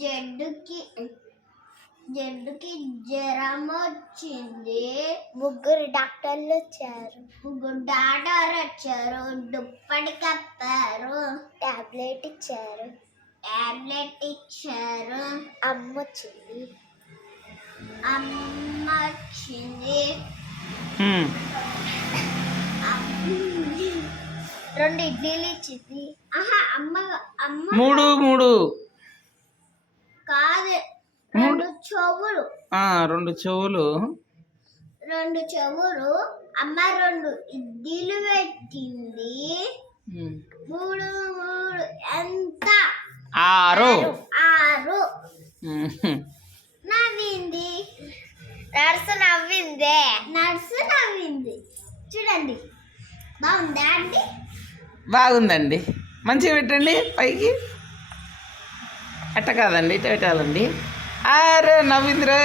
జడ్డుకి జ్వరం వచ్చింది. ముగ్గురు డాక్టర్లు వచ్చారు. దుప్పటి కప్పారు. టాబ్లెట్ ఇచ్చారు. అమ్మ వచ్చింది. రెండు ఇడ్లీలు ఇచ్చింది. మూడు కాదు, రెండు చెవులు. అమ్మ రెండు ఇడ్లీలు పెట్టింది. మూడు ఎంత? 6. నవ్వింది. నర్సు నవ్వింది. చూడండి, బాగుందా అండి? బాగుందండి. మంచిగా పెట్టండి పైకి. అట్ట కాదండి, ఇట్ట పెట్టాలండి. అరే నవ్వింది రే.